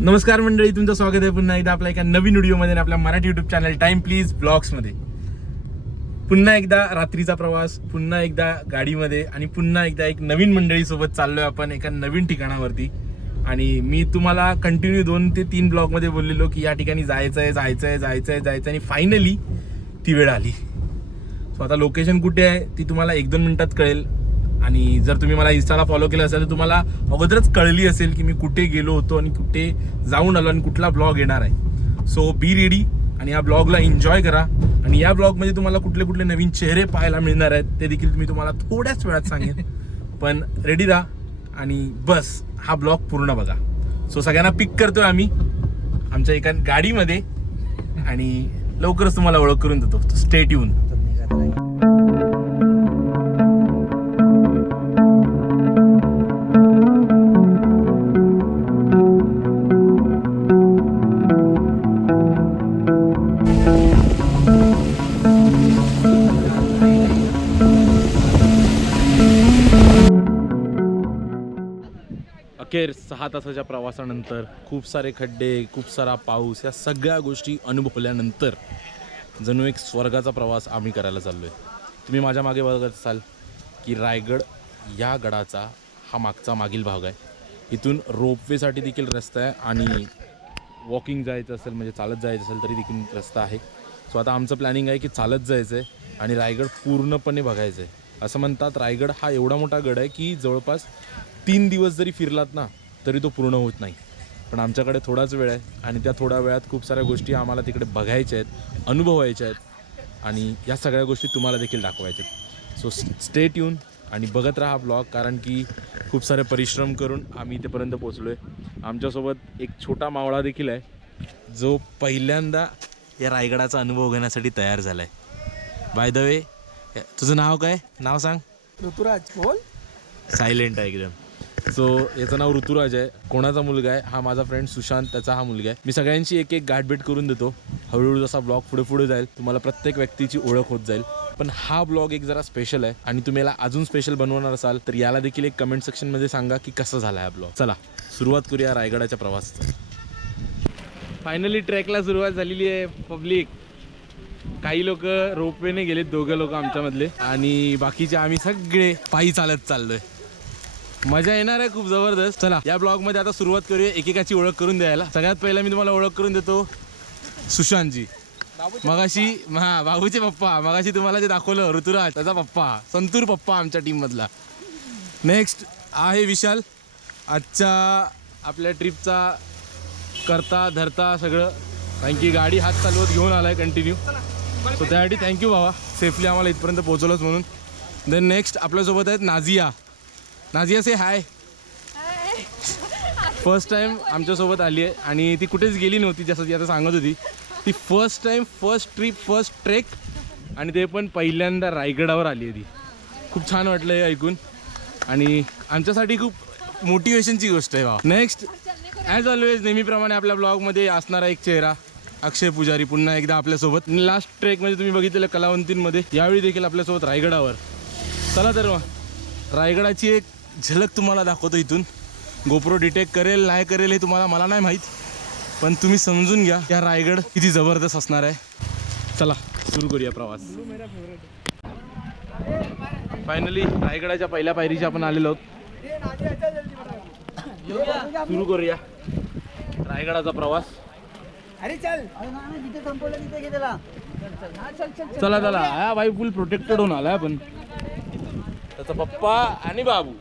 नमस्कार मंडळी, तुमचं स्वागत आहे पुन्हा एकदा आपल्या एका नवीन व्हिडिओमध्ये आपल्या Marathi YouTube channel time please ब्लॉग्समध्ये. पुन्हा एकदा रात्रीचा प्रवास, पुन्हा एकदा गाडीमध्ये आणि पुन्हा एकदा एक नवीन मंडळीसोबत चाललोय आपण एका नवीन ठिकाणावरती. आणि मी तुम्हाला कंटिन्यू 2 ते 3 ब्लॉगमध्ये बोललेलो की या ठिकाणी जायचं आणि फायनली ती वेळ आली. सो आता लोकेशन कुठे आहे ती तुम्हाला 1-2 मिनिटात कळेल. आणि जर तुम्ही मला इंस्टाला फॉलो केलं असेल तर तुम्हाला अगोदरच कळली असेल की मी कुठे गेलो होतो आणि कुठे जाऊन आलो आणि कुठला ब्लॉग येणार आहे. सो बी रेडी आणि या ब्लॉगला एन्जॉय करा. आणि या ब्लॉगमध्ये तुम्हाला कुठले कुठले नवीन चेहरे पाहायला मिळणार आहेत ते देखील मी तुम्हाला थोड्याच वेळात सांगेन. पण रेडी राहा आणि बस हा ब्लॉग पूर्ण बघा. सो सगळ्यांना पिक करतोय आम्ही आमच्या एका गाडीमध्ये आणि लवकरच तुम्हाला ओळख करून देतो. Stay tune. अखेर 6 तासाच्या प्रवासानंतर खूप सारे खड्डे, खूप सारा पाऊस, या सगळ्या गोष्टी अनुभवल्यानंतर जणू एक स्वर्गाचा प्रवास आम्ही करायला चाललो आहे. तुम्ही माझ्या मागे बघत असाल की रायगड या गडाचा हा मागील भाग आहे. इथून रोपवेसाठी देखील रस्ता आहे आणि वॉकिंग जायचं असेल म्हणजे चालत जायचं असेल तरी देखील रस्ता आहे. सो आता आमचं प्लॅनिंग आहे की चालत जायचं आहे आणि रायगड पूर्णपणे बघायचं आहे. असं म्हणतात रायगड हा एवढा मोठा गड आहे की जवळपास 3 दिवस जरी फिरलात ना तरी तो पूर्ण होत नाही. पण आमच्याकडे थोडाच वेळ आहे आणि त्या थोड्या वेळात खूप साऱ्या गोष्टी आम्हाला तिकडे बघायच्या आहेत, अनुभवायच्या आहेत आणि या सगळ्या गोष्टी तुम्हाला देखील दाखवायच्या आहेत. सो स्टे ट्यून आणि बघत राहा ब्लॉग, कारण की खूप सारे परिश्रम करून आम्ही इथेपर्यंत पोचलो आहे. आमच्यासोबत एक छोटा मावळा देखील आहे जो पहिल्यांदा या रायगडाचा अनुभव घेण्यासाठी तयार झाला आहे. बाय द वे, तुझं नाव काय? नाव सांग. ऋतुराज. बोल. सायलेंट आहे एकदम. सो याचं नाव ऋतुराज आहे. कोणाचा मुलगा आहे? हा माझा फ्रेंड सुशांत, त्याचा हा मुलगा आहे. मी सगळ्यांची एक एक गाठभेट करून देतो. हळूहळू जसा ब्लॉग पुढे जाईल तुम्हाला प्रत्येक व्यक्तीची ओळख होत जाईल. पण हा ब्लॉग एक जरा स्पेशल आहे आणि तुम्ही याला अजून स्पेशल बनवणार असाल तर याला देखील एक कमेंट सेक्शनमध्ये सांगा की कसं झाला हा ब्लॉग. चला सुरुवात करूया रायगडाच्या प्रवासाचा. फायनली ट्रेकला सुरुवात झालेली आहे. पब्लिक काही लोक रोपवेने गेलेत, 2 लोक आमच्यामधले, आणि बाकीचे आम्ही सगळे पायी चालत चाललोय. मजा येणार आहे खूप जबरदस्त. चला या ब्लॉग मध्ये आता सुरुवात करूया एकेकाची ओळख करून द्यायला. सगळ्यात पहिला मी तुम्हाला ओळख करून देतो सुशांतजी. मगाशी बाबूचे पप्पा, मगाशी तुम्हाला जे दाखवलं ऋतुराज त्याचा पप्पा, संतूर पप्पा आमच्या टीम मधला. नेक्स्ट आहे विशाल, आजच्या आपल्या ट्रिपचा करता धरता सगळं, कारण की गाडी हात चालवत घेऊन आलाय कंटिन्यू. सो त्यासाठी थँक्यू बाबा, सेफली आम्हाला इथपर्यंत पोहोचवलंच म्हणून. देन नेक्स्ट आपल्यासोबत आहेत नाझिया. नाझिया से हाय. फर्स्ट टाइम आमच्यासोबत आली आहे आणि ती कुठेच गेली नव्हती, जसं ती आता सांगत होती. ती first time, first trip, first trek, आणि ते पण पहिल्यांदा रायगडावर आली आहे ती. खूप छान वाटलं हे ऐकून आणि आमच्यासाठी खूप मोटिवेशनची गोष्ट आहे बाबा. नेक्स्ट ॲज ऑलवेज नेहमीप्रमाणे आपल्या ब्लॉगमध्ये असणारा एक चेहरा अक्षय पुजारी पुन्हा एकदा आपल्यासोबत. लास्ट ट्रेक म्हणजे तुम्ही बघितलेलं कलावंतींमध्ये, यावेळी देखील आपल्यासोबत रायगडावर. चला तर मग रायगडाची एक झलक तुम्हाला दाखवतो इथून. गोप्रो डिटेक्ट करेल नाही करेल हे मला नाही माहीत, पण तुम्ही समजून घ्या या रायगड किती जबरदस्त असणार आहे. चला सुरू करूया प्रवास. फायनली रायगडाच्या पहिल्या पायरीच्या आपण आलेलो आहोत. सुरू करूया रायगडाचा प्रवास. अरे चल, जिथे संपवलं तिथे घे त्याला. चला चला. हा भाई फुल प्रोटेक्टेड होऊन आलाय पण त्याचा पप्पा आणि बाबू.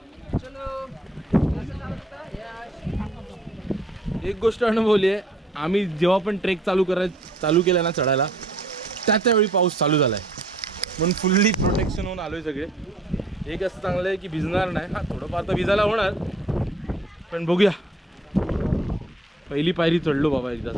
एक गोष्ट अनुभवली आहे, आम्ही जेव्हा पण ट्रेक चालू केला ना चढायला, त्यावेळी पाऊस चालू झालाय म्हणून फुल्ली प्रोटेक्शन होऊन आलोय सगळे. एक असं चांगलं आहे की भिजणार नाही. हा थोडंफार तर भिजायला होणार, पण बघूया. पहिली पायरी चढलो बाबा एकदा.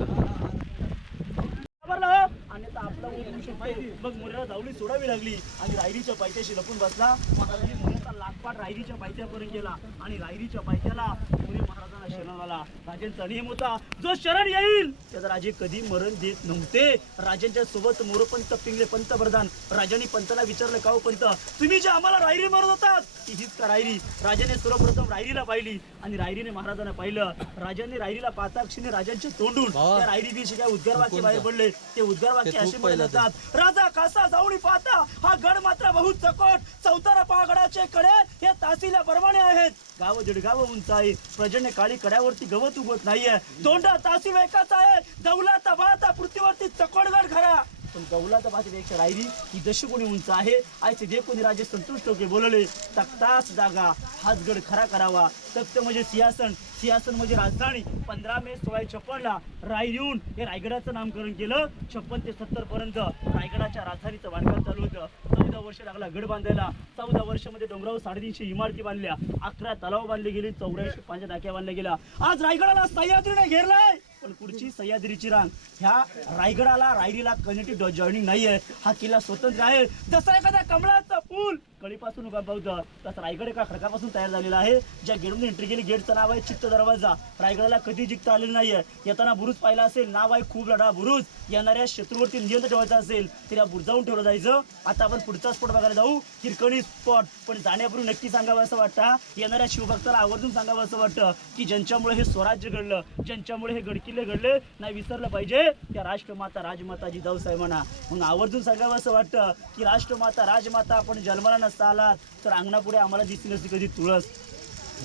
बघ मुर्रा धावली सोडावी लागली आणि रायरीच्या पायथ्याशी लपून बसला. मुर्राचा लाख पाठ रायरीच्या पायथ्यापर्यंत गेला आणि रायरीच्या पायथ्याला पुणे महाराजांना शरण आला. राजांचा नियम होता, जो शरण येईल त्याचा राजे कधी मरण देत नव्हते. राजांच्या सोबत मोरपंत पिंगले पंतप्रधान. राजांनी पंताला विचारलं, का हो पंत, तुम्ही जे आम्हाला रायरी मारत होतात ती हीच का रायरी? राजाने सर्वप्रथम रायरीला पाहिली आणि रायरीने महाराजांना पाहिलं. राजांनी रायरीला पाहता क्षणी राजांच्या तोंडून त्या रायरी दिवशी काय उद्गार वाक्य बाहेर पडले. ते उद्गार वाक्य असे म्हणत जातात, राजा कासा जाऊन पाहता हा गड मात्र बहुत चकोट, चौतारा पहागडाचे कडे हे तासील्या परमाने आहेत. गाव दीडगाव उंच आहे, प्रजन्य काळी कड्यावरती गवत उगवत नाहीये. दोंडा तासी वेकाचा आहे, दौलाता बाता पृथ्वीवरती चकोडगड खरा. पण दौलताबादपेक्षा रायरी ही दशगुणी उंच आहे. आयचे जे कोणी राजे संतुष्ट होते बोलले, तख्तास जागा हाच गड खरा करावा. तख्त म्हणजे सिंहासन, सिंहासन म्हणजे राजधानी. 15 मे 1656 रायरीहून हे रायगडाचं नामकरण केलं. 56 ते 70 पर्यंत रायगडाच्या राजधानीचं बांधकाम चालू होतं. 14 वर्ष लागला गड बांधायला. 14 वर्षामध्ये डोंगरावर 350 इमारती बांधल्या, 11 तलाव बांधले गेले, 84 पांच्या टाक्या बांधल्या गेल्या. आज रायगडाला सह्याद्रीने घेरलाय, पण पुढची सह्याद्रीची रांग. ह्या रायगडाला रायरीला कनेक्टिव्ह जॉईनिंग नाहीये. हा किल्ला स्वतंत्र आहे. जसा एखाद्या कमळाचा फूल कळीपासून उभा पावतं तसा रायगड एका खडकापासून तयार झालेला आहे. ज्या गेटमध्ये एंट्री केली, गेटचं नाव आहे चित्त दरवाजा. रायगडाला कधी जिंकता आलेलं नाहीये. येताना बुरुज पाहिला असेल, नाव आहे खूप लढा बुरुज. येणाऱ्या शत्रूवरती नियंत्रण ठेवायचं असेल तर या बुरुजावून ठेवलं जायचं. आता आपण पुढचा स्पॉट बघायला जाऊ, हिरकणी स्पॉट. पण जाण्यापूर्वी नक्की सांगावं असं वाटतं, येणाऱ्या शिवभक्ताला आवर्जून सांगावं असं वाटतं की ज्यांच्यामुळे हे स्वराज्य घडलं, ज्यांच्यामुळे हे गडकिल्ले घडले, नाही विसरलं पाहिजे त्या राष्ट्रमाता राजमाता जिजाऊसाहेबांना. म्हणून आवर्जून सांगावं असं वाटतं की राष्ट्रमाता राजमाता, आपण जन्माला नसता आलात तर अंगणापुढे आम्हाला दिसली नसती कधी तुळस.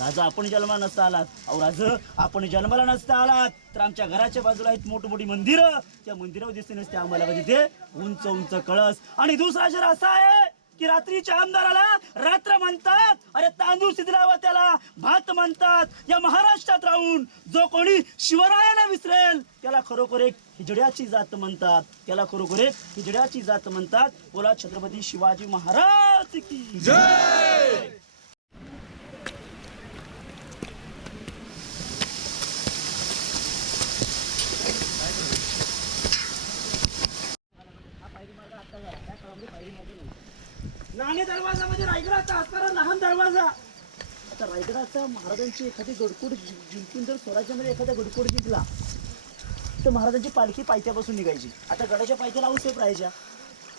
राजा आपण जन्माला नसता आलात, अहो राजा आपण जन्माला नसता आलात तर आमच्या घराच्या बाजूला आहेत मोठी मंदिरं, त्या मंदिरावर दिसली नसते आम्हाला कधी ते उंच उंच कळस. आणि दुसरा जर असा आहे की रात्रीच्या आमदाराला रात्र म्हणतात, अरे तांदूळ शिजलावा त्याला भात म्हणतात. या महाराष्ट्रात राहून जो कोणी शिवरायांना विसरेल त्याला खरोखर एक हिजड्याची जात म्हणतात, त्याला खरोखर एक हिजड्याची जात म्हणतात. बोला छत्रपती शिवाजी महाराज की जय. नाणे दरवाजा म्हणजे रायगडाचा असणारा लहान दरवाजा. आता रायगडाचा महाराजांची एखादी गडकोड जिंकून जर स्वराज्यामध्ये एखादा गडकोड जिंकला तर महाराजांची पालखी पायथ्यापासून निघायची. आता गडाच्या पायथ्याला आऊसाहेब राहायच्या.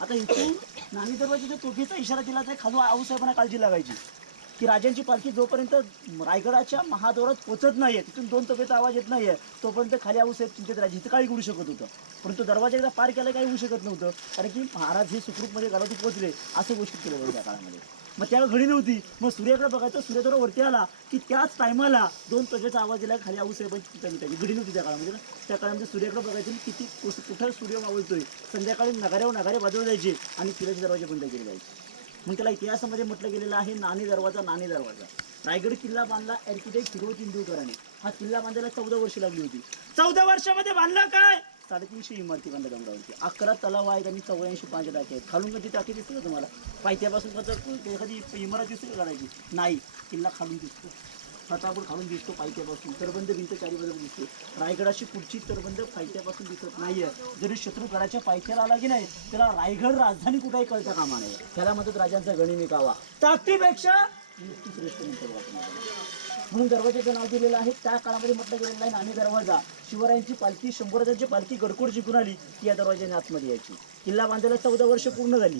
आता इथून नाणे दरवाजाच्या तोफीचा इशारा दिला तर खालून आऊसाहेबांना काळजी लागायची की राजांची पालखी जोपर्यंत रायगडाच्या महाद्वारात पोचत नाहीये, तिथून 2 तोफेचा आवाज येत नाहीये, तोपर्यंत खाली आऊसाहेब चिंतेत राहायचे. इथं काही घडू शकत होतं, परंतु दरवाजा एकदा पार केला काही होऊ शकत नव्हतं, कारण की महाराज हे सुखरूपमध्ये गडावरती पोहोचले असं गोष्टी केल्या जाईल त्या काळामध्ये. मग त्याला घडी नव्हती. मग सूर्याकडे बघायचं, सूर्य थोडं वरती आला की त्याच टायमाला 2 तोफेचा आवाज दिला, खाली आऊसाहेबांची त्याची घडी नव्हती त्या काळामध्ये. त्या काळामध्ये सूर्याकडे बघायचं किती कुठं सूर्य मावळतोय. संध्याकाळी नगारे वाजवले जायचे आणि किल्ल्याचे दरवाजे बंद केले जायचे. मग त्याला इतिहासामध्ये म्हटलं गेलेलं आहे नाणे दरवाजा. रायगड किल्ला बांधला आर्किटेक्ट हिरो चिंदूकरांनी. हा किल्ला बांधायला 14 वर्ष लागली होती. 14 वर्षामध्ये बांधला काय? 350 इमारती बांधल्या डोंगरावरती. 11 तलाव आहेत आणि 84 पांच्या टाक्या आहेत. खालून कधी टाकी दिसते का तुम्हाला? पायथ्यापासून एखादी इमारत दिसते का काढायची? नाही, किल्ला खालून दिसतो, प्रतापगड खालून दिसतो पायथ्यापासून. तरबंद भिंत चारी बाजूला दिसते. रायगडाची पुढची तरबंद पायथ्यापासून दिसत नाहीये. जरी शत्रू गडाच्या पायथ्याला आला की नाही त्याला रायगड राजधानी कुठेही कळता कामा नये. त्याला म्हणतात राजांचा गणिमिकावा. ताकदीपेक्षा श्रेष्ठ म्हणून दरवाजाचं नाव दिलेलं आहे. त्या काळामध्ये म्हटलं गेलेलं आहे नाणे दरवाजा. शिवरायांची पालखी, शंभराजांची पालखी गडकोड जिंकून आली की या दरवाजाने आतमध्ये यायची. किल्ला बांधायला 14 वर्ष पूर्ण झाली.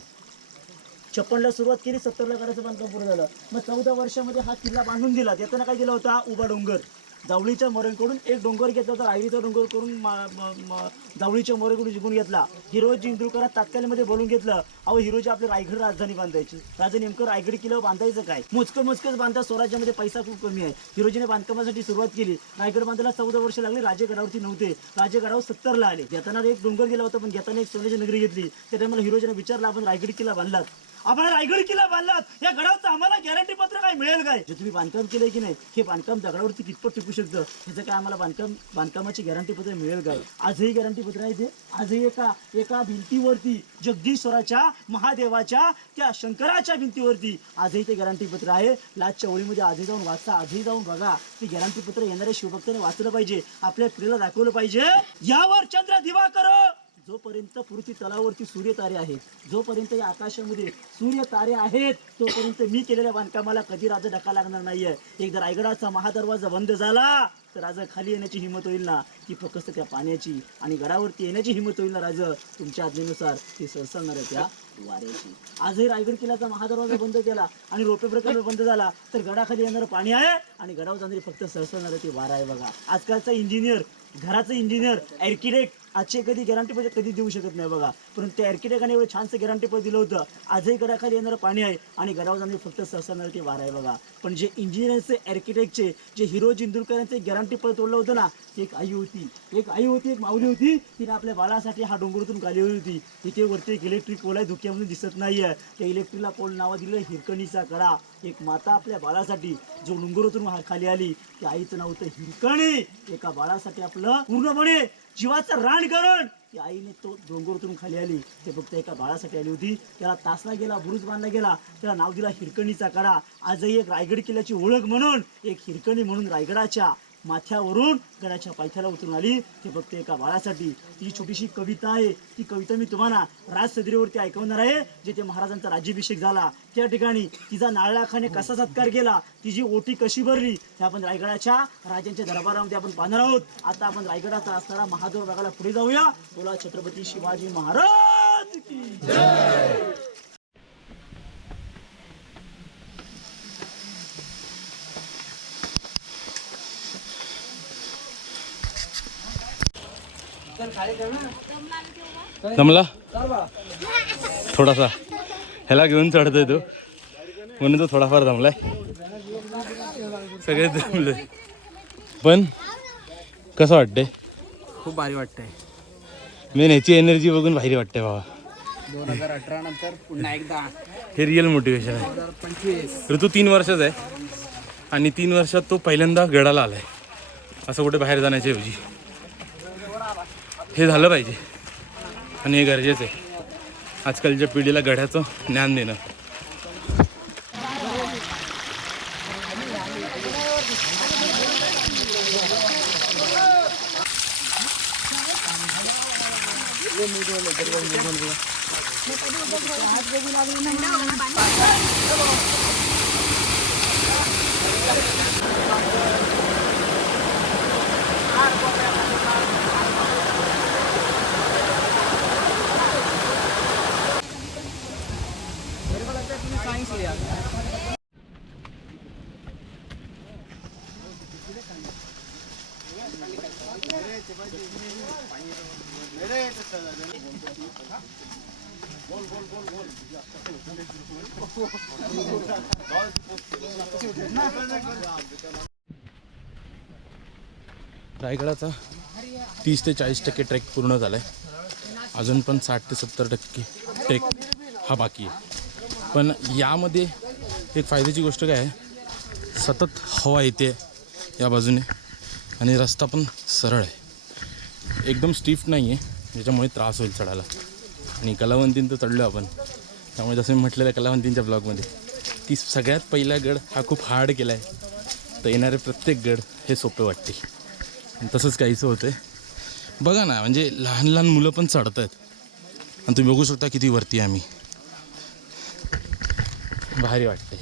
56ला सुरुवात केली, 70ला गडाचं बांधकाम पूर्ण झालं. मग 14 वर्षामध्ये हा किल्ला बांधून दिला. त्यानं काय दिला होता? उभा डोंगर. जावळीच्या मोरेकडून एक डोंगर घेतला होता, रायरीचा डोंगर करून जावळीच्या मोरेकडून जिंकून घेतला. हिरोजी इंद्रुकरात तात्कालीमध्ये बोलून घेतलं, अहो हिरोजी आपली रायगड राजधानी बांधायची. राजा नेमकं रायगड किल्ल्यावर बांधायचं काय? मोजकंच बांधा, स्वराज्यामध्ये पैसा खूप कमी आहे. हिरोजीने बांधकामासाठी सुरुवात केली. रायगड बांधायला 14 वर्ष लागली. राजे गडावरती नव्हते. राजे गडावर 70ला आले. घेताना एक डोंगर गेला होता, पण घेताना एक सोन्याची नगरी घेतली. त्या टायमाला हिरोजीने विचारलं, आपण रायगड किल्ला बांधलात, आपण रायगड किल्ला बांधलात, या गडाचं आम्हाला गॅरंटी पत्र काय मिळेल काय? जे तुम्ही बांधकाम केलंय की नाही हे बांधकाम दगडावरती कितपत टिकू शकतं, ह्याचं काय आम्हाला बांधकामाची गॅरंटी पत्र मिळेल काय? आजही गॅरंटी पत्र आहे ते. आजही एका भिंतीवरती, जगदीश्वराच्या महादेवाच्या त्या शंकराच्या भिंतीवरती आजही ते गॅरंटी पत्र आहे. लाजच्या ओळीमध्ये आजही जाऊन वाचा, आजही जाऊन बघा. ते गॅरंटी पत्र येणाऱ्या शिवभक्ताने वाचलं पाहिजे, आपल्या पिढीला दाखवलं पाहिजे. यावर चंद्र दिवाकर जोपर्यंत पृथ्वी तलावरती सूर्य तारे आहेत, जोपर्यंत या आकाशामध्ये सूर्य तारे आहेत, तोपर्यंत मी केलेल्या बांधकामाला कधी राजा धक्का लागणार नाहीये. एकदा रायगडाचा महादरवाजा बंद झाला तर राजा खाली येण्याची हिंमत होईल ना, ती फक्त त्या पाण्याची, आणि गडावरती येण्याची हिंमत होईल ना राजा तुमच्या आज्ञेनुसार ती सरसळणाऱ्या त्या वाऱ्याची. आजही रायगड किल्ल्याचा महादरवाजा बंद केला आणि रोपे प्रकल्प बंद झाला तर गडाखाली येणारं पाणी आहे आणि गडावर जाणारी फक्त सरसळणारं ते वारा आहे. बघा, आजकालचा इंजिनियर, घराचं इंजिनियर, आर्किटेक्ट आजचे कधी गॅरंटी पण कधी देऊ शकत नाही बघा, परंतु त्या आर्किटेक्टाने एवढं छानसं गॅरंटी पण दिलं होतं. आजही गडाखाली येणारं पाणी आहे आणि गडावर जाणारी फक्त सरसळणारं ते वारा आहे. बघा, पण जे इंजिनियरचे, आर्किटेक्टचे, जे हिरो जिंदुरकरांचे गॅरंटी पण तोडलं होतं ना, एक आई होती, एक माऊली होती, तिने आपल्या बाळासाठी हा डोंगरातून गाली होती. तिथे वरती एक इलेक्ट्रिक पोल आहे, धुक्यामध्ये दिसत नाहीये, त्या इलेक्ट्रिकला पोल नाव दिलं हिरकणीचा कडा. एक माता आपल्या बाळासाठी जो डोंगरातून खाली आली, त्या आईचं नाव होतं हिरकणी. एका बाळासाठी आपलं पूर्णपणे जीवाचं रान करून ती आईने तो डोंगरातून खाली आली, ते फक्त एका बाळासाठी आली होती. त्याला तासला गेला, बुरुज बांधला गेला, त्याला नाव दिला हिरकणीचा कडा. आजही एक रायगड किल्ल्याची ओळख म्हणून एक हिरकणी म्हणून रायगडाच्या माथ्यावरून गडाच्या पायथ्याला उतरून आली, ते फक्त एका बाळासाठी. ती छोटीशी कविता आहे, ती कविता मी तुम्हाला राजसदरीवरती ऐकवणार आहे. जेथे महाराजांचा राज्याभिषेक झाला त्या ठिकाणी तिचा नारळाखाने कसा सत्कार केला, तिची ओटी कशी भरली, ते आपण रायगडाच्या राजांच्या दरबारामध्ये आपण पाहणार आहोत. आता आपण रायगडाचा असणारा महादौर बघायला पुढे जाऊया. बोला छत्रपती शिवाजी महाराज की जय. जमला थोडासा, ह्याला घेऊन चढतोय तो म्हणून तो थोडाफार जमलाय. सगळे जमले. पण कसं वाटतंय? खूप भारी वाटतंय. मेन ह्याची एनर्जी बघून भारी वाटते बाबा. 2018 नंतर पुन्हा एकदा हे रिअल मोटिवेशन आहे. 2025 ऋतू 3 वर्षाचा आहे आणि 3 वर्षात तो पहिल्यांदा गडाला आलाय. असं कुठे बाहेर जाण्याच्या ऐवजी हे झालं पाहिजे आणि हे गरजेचं आहे आजकालच्या पिढीला गड्याचं ज्ञान देणं. रायगडाचा 30 ते 40% ट्रेक पूर्ण झाला आहे. अजून पण 60 ते 70% ट्रेक हा बाकी आहे. पण यामध्ये एक फायद्याची गोष्ट काय आहे, सतत हवा येते या बाजूने आणि रस्ता पण सरळ आहे, एकदम स्टीफ नाही आहे, ज्याच्यामुळे त्रास होईल चढायला. आणि कलावंतीन तर चढलो आपण, त्यामुळे जसं मी म्हटलेलं कलावंतींच्या ब्लॉगमध्ये की सगळ्यात पहिला गड हा खूप हार्ड केला आहे, तर येणारे प्रत्येक गड हे सोपे वाटते. आणि तसंच काहीचं होतं आहे बघा ना, म्हणजे लहान लहान मुलं पण चढत आहेत आणि तुम्ही बघू शकता किती वरती आम्ही. भारी वाटते.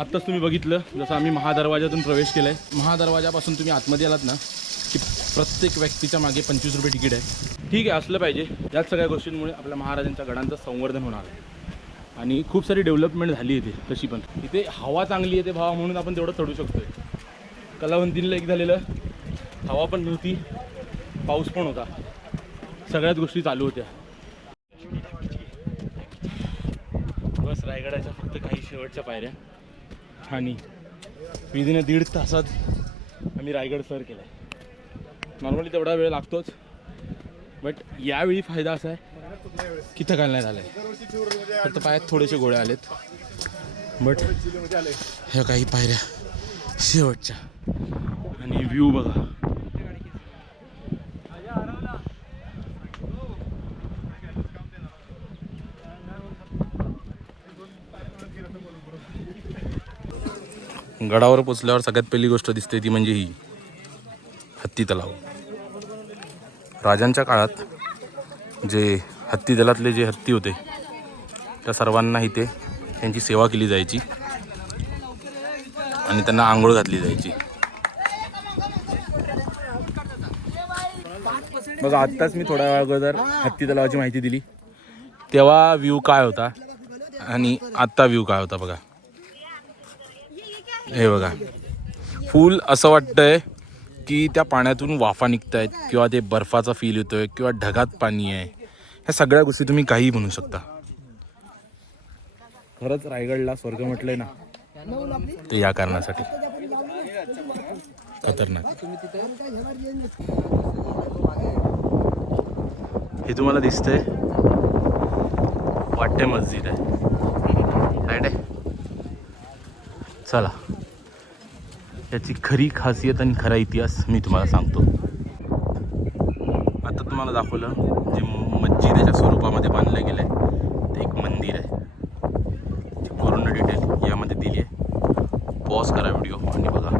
आत्ताच तुम्ही बघितलं जसं आम्ही महादरवाजातून प्रवेश केला आहे. महादरवाजापासून तुम्ही आतमध्ये आलात ना की प्रत्येक व्यक्तीच्या मागे 25 रुपये तिकीट आहे. ठीक आहे, असलं पाहिजे. याच सगळ्या गोष्टींमुळे आपल्या महाराजांच्या गडांचं संवर्धन होणार आहे आणि खूप सारी डेव्हलपमेंट झाली इथे. तशी पण इथे हवा चांगली येते भावा, म्हणून आपण तेवढं चढू शकतोय. कलावंतींला एक झालेलं, हवा पण नव्हती, पाऊस पण होता, सगळ्याच गोष्टी चालू होत्या. बस रायगडाच्या फक्त काही शेवटच्या पायऱ्या आणि विदिन 1.5 तासात आम्ही रायगड सर केला आहे. नॉर्मली तेवढा वेळ लागतोच, बट यावेळी फायदा असा आहे की थकायला नाही झालं आहे. फक्त पायात थोडेसे गोळे आलेत, बट ह्या काही पायऱ्या शेवटच्या. आणि व्ह्यू बघा. गडावर पोचल्यावर सगळ्यात पहिली गोष्ट दिसते ती म्हणजे ही हत्ती तलाव. राजांच्या काळात जे हत्ती दलातले जे हत्ती होते त्या सर्वांना इथे त्यांची सेवा केली जायची आणि त्यांना आंघोळ घातली जायची. बघा, आत्ताच मी थोड्या वेळा अगोदर हत्ती तलावाची माहिती दिली, तेव्हा व्ह्यू काय होता आणि आत्ता व्ह्यू काय होता बघा. हे बघा, फुल असं वाटतंय की त्या पाण्यातून वाफा निघत आहेत किंवा ते बर्फाचा फील येतोय किंवा ढगात पाणी आहे. ह्या सगळ्या गोष्टी तुम्ही काहीही म्हणू शकता. खरंच रायगडला स्वर्ग म्हटलंय ना, ते या कारणासाठी. खतरनाक. हे तुम्हाला दिसतंय वाटते मस्जिद आहे, राईट आहे. चला, याची खरी खासियत आणि खरा इतिहास मी तुम्हाला सांगतो. आता तुम्हाला दाखवलं जे मस्जिदेच्या स्वरूपामध्ये बांधलं गेलं आहे ते एक मंदिर आहे. ती पूर्ण डिटेल यामध्ये दिली आहे. पॉज करा व्हिडिओ आणि बघा.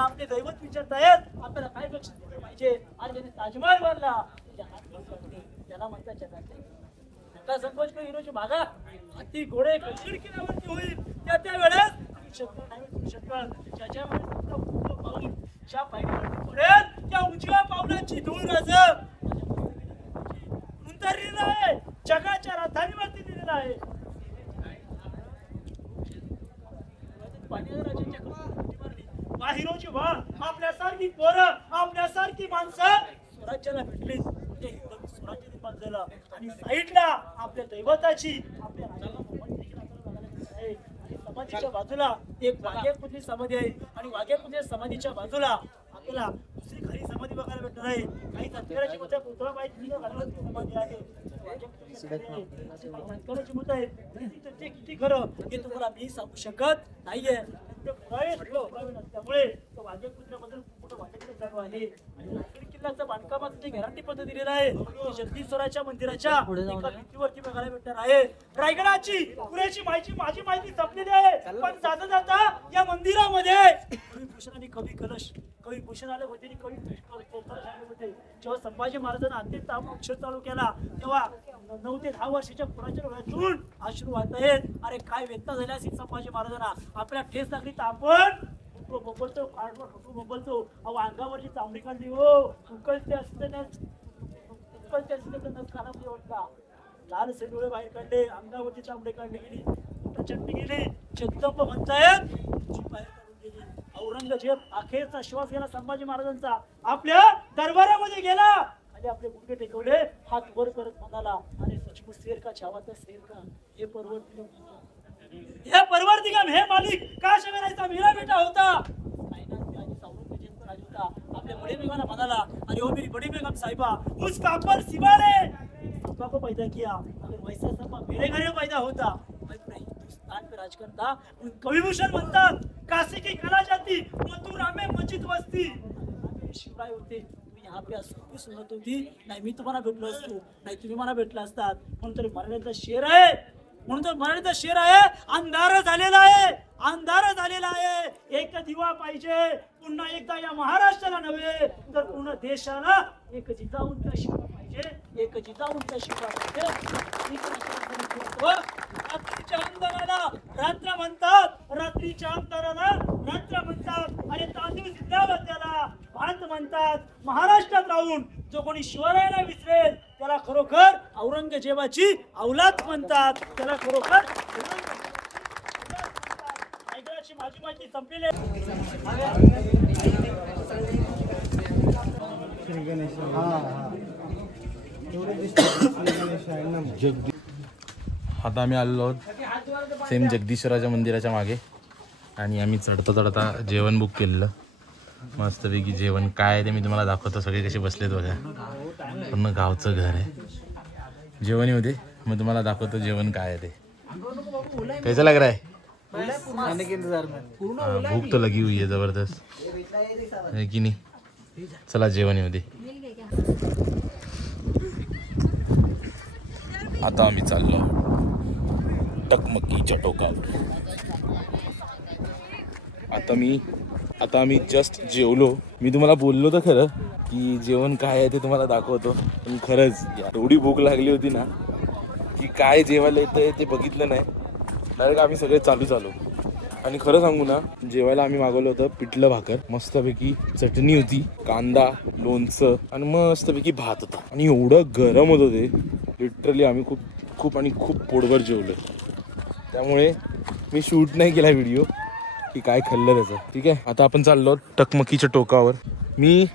आपले दैवत विचारतायत आपल्याला काय बक्षीस दिलं पाहिजे. आणि त्याने ताजमहल बांधला, त्याला म्हणतात जगातले नका संकोच करू हिरोची मागा. हत्ती घोडे कशीड किनावरती होईल त्या वेळेस शकतो नाही शकतो. ज्याच्या पाऊल ज्या पायऱ्या त्या उजव्या पावलाची धूळ राज उतरलेला आहे, जगाच्या राजधानीवरती दिलेला आहे. हिरोची वाळ आपल्यासारखी पोरं, आपल्यासारखी माणसं स्वराज्याला भेटली. स्वराज्य निर्माण झालं आणि साईडला आपल्या दैवताची आपल्या समाधीच्या बाजूला एक वाघ्यापुतली समाधी आहे आणि वाघ्यापुतली समाधीच्या बाजूला आपल्याला दुसरी खरी समाधी बघायला भेटणार आहे. काही तत्काळाची मोठ्या पुतळा पाहिजे समाधी आहे. ते किती खरं हे तुम्हाला मी सांगू शकत नाहीये. त्यामुळे वाघ्यापुतळ्याबद्दल मोठं वाटेकडे चालू आहे. रायगड किल्ल्याचं बांधकामाचं जे गॅरंटी पद्धत दिलेलं आहे ते जगदीश्वराच्या मंदिराच्या एका भिंतीवरती बघायला भेटणार आहे. रायगडाची पुरेशी माहिती माझी माहिती संपलेली आहे, पण जाता जाता या मंदिरामध्ये कवी भूषण आणि कवी कलश कवी भूषण आले होते आणि कवी होते. जेव्हा संभाजी महाराजांना अंतिम अक्षर चालू केला तेव्हा 9 ते 10 वर्षाच्या पुराच्या डोळ्यातून अश्रू वाहत आहेत. अरे काय वेदना झाल्या असेल संभाजी महाराजांना. आपल्या ठेस लागली तर आपण बोलतो काढवर बोलतो. अहो अंगावरची चामडी काढली हो, उकळते असताना खानामध्ये ओढला, लाल से डोळे बाहेर काढले, अंगावरची चामडी काढली गेली, चटणी गेली. जगदंब म्हणतायत बाहेर काढून गेली. औरंगजेब अखेरचा श्वास गेला संभाजी महाराजांचा, आपल्या दरबारामध्ये गेला आणि आपले गुडघे टेकवले, हात वर करत म्हणाला, अरे सचमुच शेर का छावाचा शेर का, हे परवरदिगार हे मालिक का शगरायचा मेरा बेटा होता. आपल्या बड़े बेगम म्हणाला, अरे ओ मेरी बड़ी बेगम साहिबा, उस कापर सिवा ने अब्बा को पैदा किया, अगर वैसा सपा मेरे घर में पैदा होता मैं पूरे हिंदुस्तान पे राज करता. कविभूषण म्हणतात, काशी की कला जाती मथुरा में मस्जिद बसती. शिवराय होते, तुम्ही यहाँ पे असं सुनत होती नाही, मी तुम्हाला भेटलो असतो नाही, तुम्ही मला भेटला असतात. म्हणून तरी मराठीचा शेर आहे, म्हणून तर मराठीचा शेर आहे. अंधार झालेला आहे, अंधार झालेला आहे, एक दिवा पाहिजे, पुन्हा एकदा या महाराष्ट्राला नव्हे तर पूर्ण देशाला एक जिजाऊंचा शिकवा पाहिजे, एक जिजाऊंचा शिकवा पाहिजे. रात्रीच्या अंधाराला रात्र म्हणतात, रात्रीच्या अंधाराला रात्र म्हणतात आणि तांदूळ जिंदाबाद त्याला भात म्हणतात. महाराष्ट्रात राहून जो कोणी शिवरायाला विसरेल त्याला खरोखर औरंगजेबाची औलाद म्हणतात, त्याला खरोखर रायगडाची माझी माहिती संपलेली आहे. आता आम्ही आलेलो आहोत सेम जगदीश्वराच्या मंदिराच्या मागे आणि आम्ही चढता चढता जेवण बुक केलेलं. मस्तपैकी जेवण काय आहे ते मी तुम्हाला दाखवतो. सगळे कसे बसलेत बघा, पूर्ण गावचं घर आहे. जेवण येऊ दे मग तुम्हाला दाखवतो जेवण काय आहे ते. कैसा लग रहा है? भूक तो लगी हुई है जबरदस्त है की नाही. चला जेवण येऊ दे. आता आम्ही चाललो टकमकीच्या टोकावर. आता आम्ही जस्ट जेवलो. मी तुम्हाला बोललो तर खरं की जेवण काय आहे ते तुम्हाला दाखवतो, पण खरंच एवढी भूक लागली होती ना की काय जेवायला येतं ते बघितलं नाही. डायरेक्ट आम्ही सगळे चालू आलो. आणि खरं सांगू ना, जेवायला आम्ही मागवलं होतं पिठलं भाकर, मस्तपैकी चटणी होती, कांदा, लोणचं आणि मस्तपैकी भात होता. आणि एवढं गरम होतं ते, लिटरली आम्ही खूप पोटभर जेवलो. त्यामुळे मी शूट नाही केला व्हिडिओ की काय खाल्लं त्याचं. ठीक आहे, आता आपण चाललो टकमकीच्या टोकावर. मी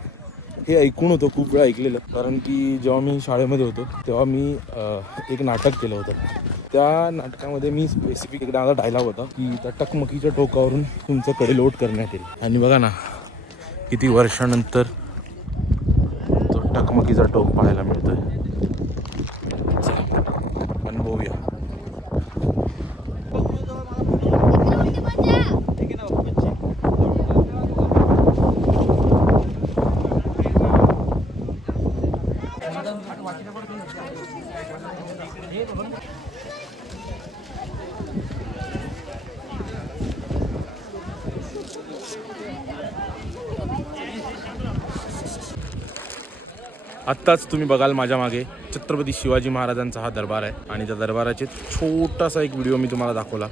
हे ऐकून होतं, खूप वेळा ऐकलेलं, कारण की जेव्हा मी शाळेमध्ये होतो तेव्हा मी एक नाटक केलं होतं. त्या नाटकामध्ये मी स्पेसिफिक एकदा माझा डायलॉग होता की त्या टकमकीच्या टोकावरून तुमचं कडेलोट करण्यात येईल. आणि बघा ना किती वर्षानंतर तो टकमकीचा टोक पाहायला मिळतोय. चला अनुभवूया. आत्ताच तुम्ही बघाल माझ्या मागे छत्रपती शिवाजी महाराजांचा हा दरबार आहे आणि त्या दरबाराचे छोटासा एक व्हिडिओ मी तुम्हाला दाखवला.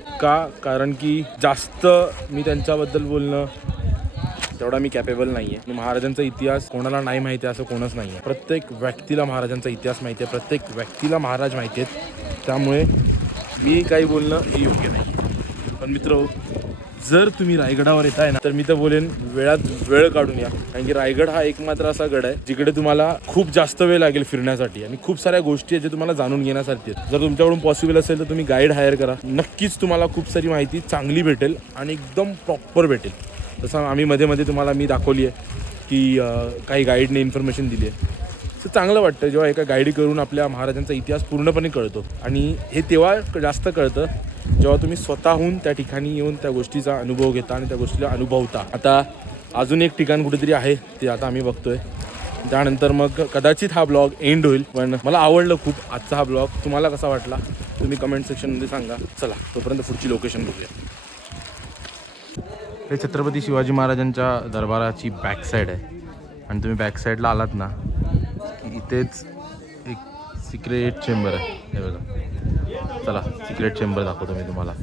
कारण की जास्त मी त्यांच्याबद्दल बोलणं तेवढा मी कॅपेबल नाही आहे. महाराजांचा इतिहास कोणाला नाही माहिती आहे असं कोणच नाही आहे. प्रत्येक व्यक्तीला महाराजांचा इतिहास माहिती आहे, प्रत्येक व्यक्तीला महाराज माहिती आहेत. त्यामुळे मी काही बोलणं हे योग्य नाही. पण मित्र, जर तुम्ही रायगडावर येताय ना तर मी तर बोलेन वेळात वेळ काढून या. कारण की रायगड हा एकमात्र असा गड आहे जिकडे तुम्हाला खूप जास्त वेळ लागेल फिरण्यासाठी आणि खूप साऱ्या गोष्टी आहेत ज्या तुम्हाला जाणून घेण्यासारखी आहेत. जर तुमच्याकडून पॉसिबल असेल तर तुम्ही गाईड हायर करा. नक्कीच तुम्हाला खूप सारी माहिती चांगली भेटेल आणि एकदम प्रॉपर भेटेल. तसं आम्ही मध्ये तुम्हाला मी दाखवली आहे की काही गाईडने इन्फॉर्मेशन दिली आहे. तर चांगलं वाटतं जेव्हा एका गाईड करून आपल्या महाराजांचा इतिहास पूर्णपणे कळतो. आणि हे तेव्हा जास्त कळतं जेव्हा तुम्ही स्वतःहून त्या ठिकाणी येऊन त्या गोष्टीचा अनुभव घेता आणि त्या गोष्टीला अनुभवता. आता अजून एक ठिकाण कुठेतरी आहे ते आता आम्ही बघतोय. त्यानंतर मग कदाचित हा ब्लॉग एंड होईल. पण मला आवडलं खूप आजचा हा ब्लॉग. तुम्हाला कसा वाटला तुम्ही कमेंट सेक्शनमध्ये सांगा. चला तोपर्यंत पुढची लोकेशन बघूया. हे छत्रपती शिवाजी महाराजांच्या दरबाराची बॅक साईड आहे आणि तुम्ही बॅक साईडला आलात ना की इथेच एक सिक्रेट चेंबर आहे. हे बघा, चला सिक्रेट चेंबर दाखवतो मी तुम्हाला.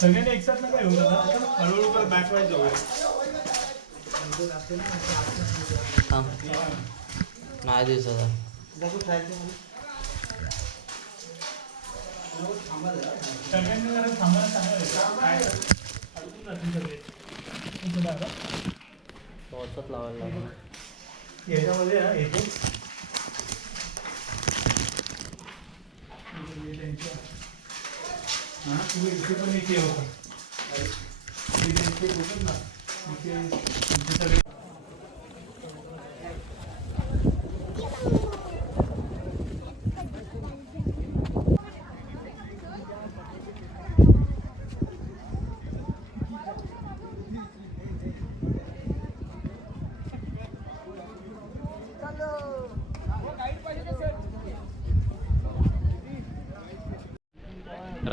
सगळ्यांनी एकसाथ नका येऊ दादा, हळूहळू कर बॅक वाईज जाऊया. नाही दिसत. सगळ्यांनी जरा थांबायला सांगायला पावसात लावायला लागलं. याच्यामध्ये येतो हां, तुम्ही इथे पण इथे होता ना इथे सगळे.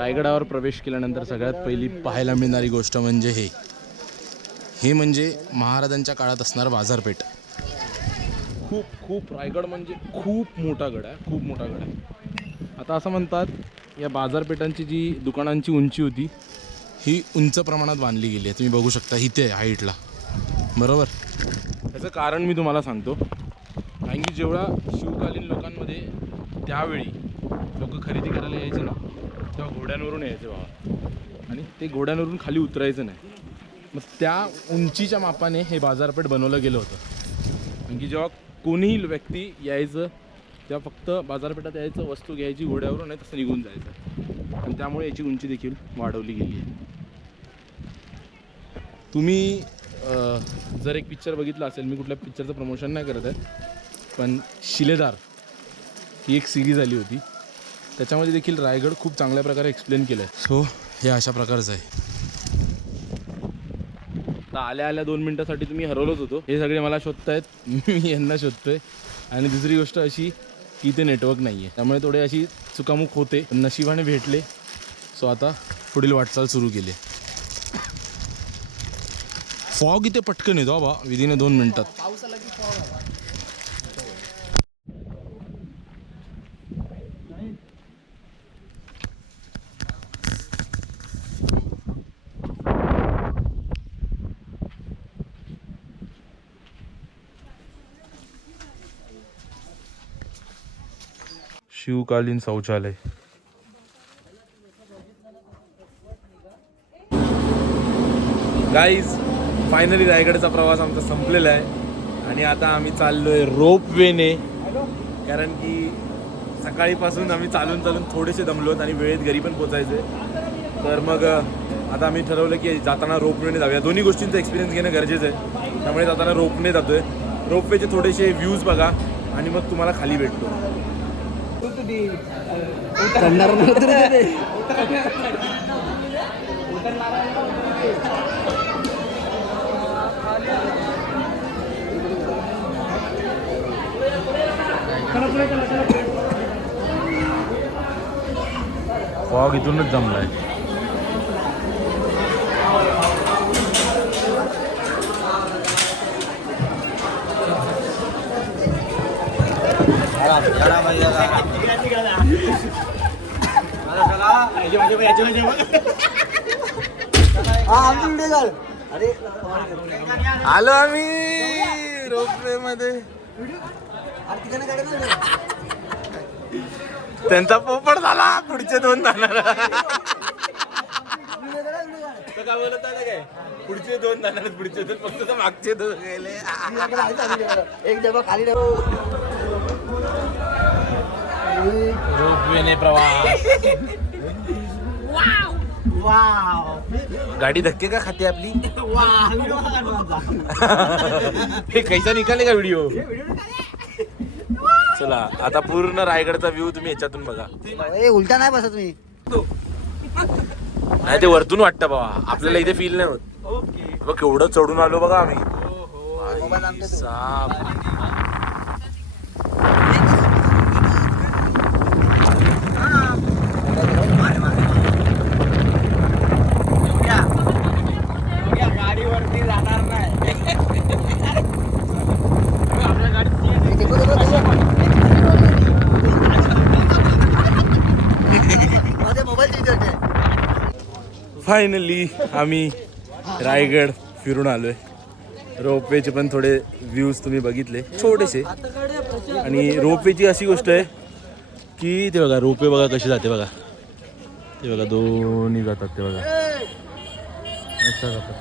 रायगडावर प्रवेश केल्यानंतर सगळ्यात पहिली पाहायला मिळणारी गोष्ट म्हणजे हे म्हणजे महाराजांच्या काळात असणारं बाजारपेठ. खूप खूप रायगड म्हणजे खूप मोठा गड आहे, खूप मोठा गड आहे. आता असं म्हणतात या बाजारपेठांची जी दुकानांची उंची होती ही उंच प्रमाणात बांधली गेली आहे. तुम्ही बघू शकता इथे हाईटला, बरोबर. याचं कारण मी तुम्हाला सांगतो. कारण की जेवढा शिवकालीन लोकांमध्ये त्यावेळी लोक खरेदी करायला यायचे ना, तेव्हा घोड्यांवरून यायचे बाबा, आणि ते घोड्यांवरून खाली उतरायचं नाही. मग त्या उंचीच्या मापाने हे बाजारपेठ बनवलं गेलं होतं. कारण की जेव्हा कोणीही व्यक्ती यायचं तेव्हा फक्त बाजारपेठात यायचं, वस्तू घ्यायची घोड्यावरून, नाही तसं निघून जायचं. आणि त्यामुळे याची उंची देखील वाढवली गेली आहे. तुम्ही जर एक पिक्चर बघितला असेल, मी कुठल्या पिक्चरचं प्रमोशन नाही करत आहे, पण शिलेदार ही एक सिरीज आली होती, त्याच्यामध्ये देखील रायगड खूप चांगल्या प्रकारे एक्सप्लेन केलं आहे. सो हे अशा प्रकारचं आहे. तर आल्या आल्या 2 मिनटासाठी तुम्ही हरवलंच होतो. हे सगळे मला शोधतायत, मी यांना शोधतोय. आणि दुसरी गोष्ट अशी की इथे नेटवर्क नाही आहे, त्यामुळे थोडे अशी चुकामुक होते. नशिबाने भेटले. सो आता पुढील वाटचाल सुरू केली. फॉग इथे पटकन येतो बा, विदिन 2 मिनटात. शिवकालीन शौचालय. गाईज, फायनली रायगडचा प्रवास आमचा संपलेला आहे आणि आता आम्ही चाललोय रोपवेने. कारण की सकाळीपासून आम्ही चालून थोडेसे दमलोत आणि वेळेत घरी पण पोचायचे. तर मग आता आम्ही ठरवलं की जाताना रोपवेने जाऊया. दोन्ही गोष्टींचा एक्सपिरियन्स घेणं गरजेचं आहे, त्यामुळे जाताना रोपने जातोय. रोपवेचे थोडेसे व्ह्यूज बघा आणि मग तुम्हाला खाली भेटतो. फॉग इथूनच जमलाय. आलो आम्ही रोपवे मध्ये. त्यांचा पोपट झाला, पुढचे 2 जाणार. काय बोलत आहे काय, पुढचे 2 जाणार, पुढचे 2 फक्त मागचे 2 गेले. एक डबा खाली रोपवेने प्रवास. गाडी धक्के का खाते आपली. हे कैसा निघाले का व्हिडिओ. चला आता पूर्ण रायगडचा व्ह्यू तुम्ही याच्यातून बघा. उलटा नाही बसा तुम्ही. नाही ते वरतून वाटतं बाबा, आपल्याला इथे फील नाही होत. बघ केवढं चढून आलो बघा आम्ही. गाडीवरती जाणार नाही. फायनली आम्ही रायगड फिरून आलोय. रोपवेचे पण थोडे व्ह्यूज तुम्ही बघितले छोटेसे. आणि रोपवेची अशी गोष्ट आहे की ते बघा, रोपवे बघा कशी जाते बघा. ते बघा दोन्ही जातात, ते बघा अशा जातात.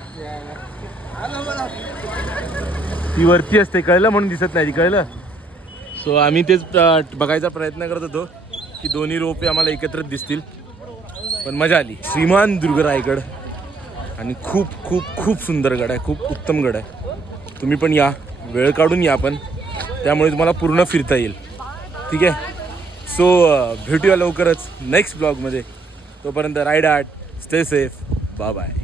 ती वरती असते, कळलं, म्हणून दिसत नाही ती, कळलं. सो आम्ही तेच बघायचा प्रयत्न करत होतो की दोन्ही रोपवे आम्हाला एकत्रित दिसतील, पण मजा आली. श्रीमान दुर्ग रायगड आणि खूप खूप खूप सुंदर गड आहे, खूप उत्तम गड आहे. तुम्ही पण या, वेळ काढून या पण, त्यामुळे तुम्हाला पूर्ण फिरता येईल. ठीक आहे. सो भेटूया लवकरच नेक्स्ट ब्लॉगमध्ये. तोपर्यंत ride hard, stay safe, bye bye.